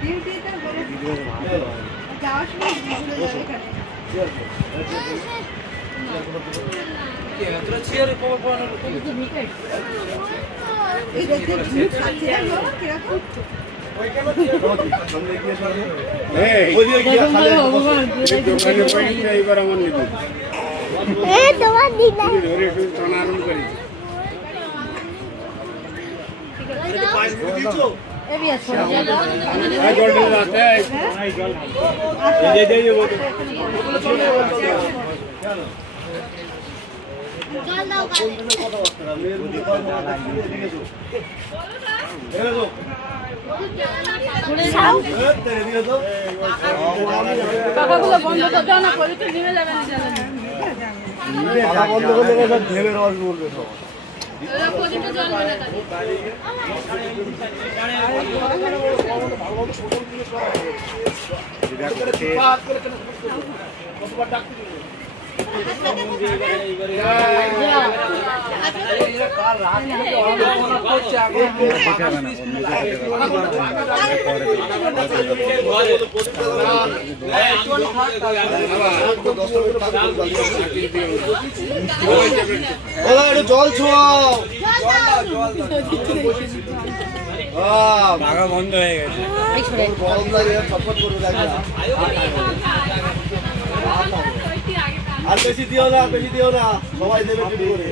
ডিউটিতে বলে যাওয়ার সময় ভুলে যাবে এখানে কে তোরা চেয়ারে কবে পড়ানো এই দেখতে খাচ্ছি না বাবা কিরকম তোমার দিদা পাখাগুলো বন্ধ করে দাও না, করে তো নেমে যাবে না বন্ধ করলে সব ঢেলে রস বলবে সব প্রদীপে জ্বলবে না জল ছোঁয়াও ভাগা বন্ধ হয়ে গেছে গরম লাগে ছটফট করবে দেখবে আর বেশি দিও না সবাই দেবে চুরি করে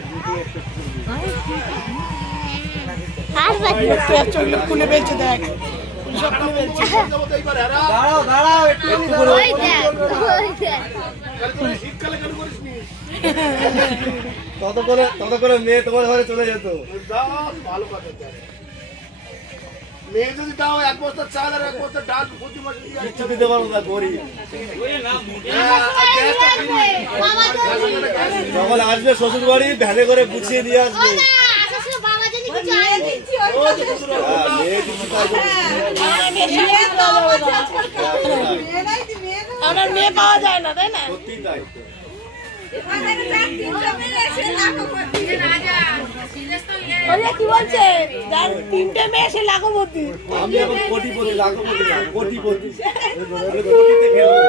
আর বাচ্চা চোখগুলো খুলে বেঁচে দেখ দাঁড়াও একটু ওই দেখ তত করে মেয়ে তোমার ঘরে চলে যেত ভালো কথা মেয়ে যদি দাও এক বস্তা চাল আর এক বস্তা ডাল প্রতি মাসে কিচ্ছু দিতে পারবো না গরিব যখন আসবে শ্বশুর বাড়ি ভ্যানে করে গুছিয়ে নিয়ে আসবে আমার মেয়ে পাওয়া যায় না তাই না সত্যি তাই কি বলছে যার 3টে মেয়ে সে লাখপতি আমি এখন কোটিপতি লাখপতি না কোটিপতি কোটিতে খেলবো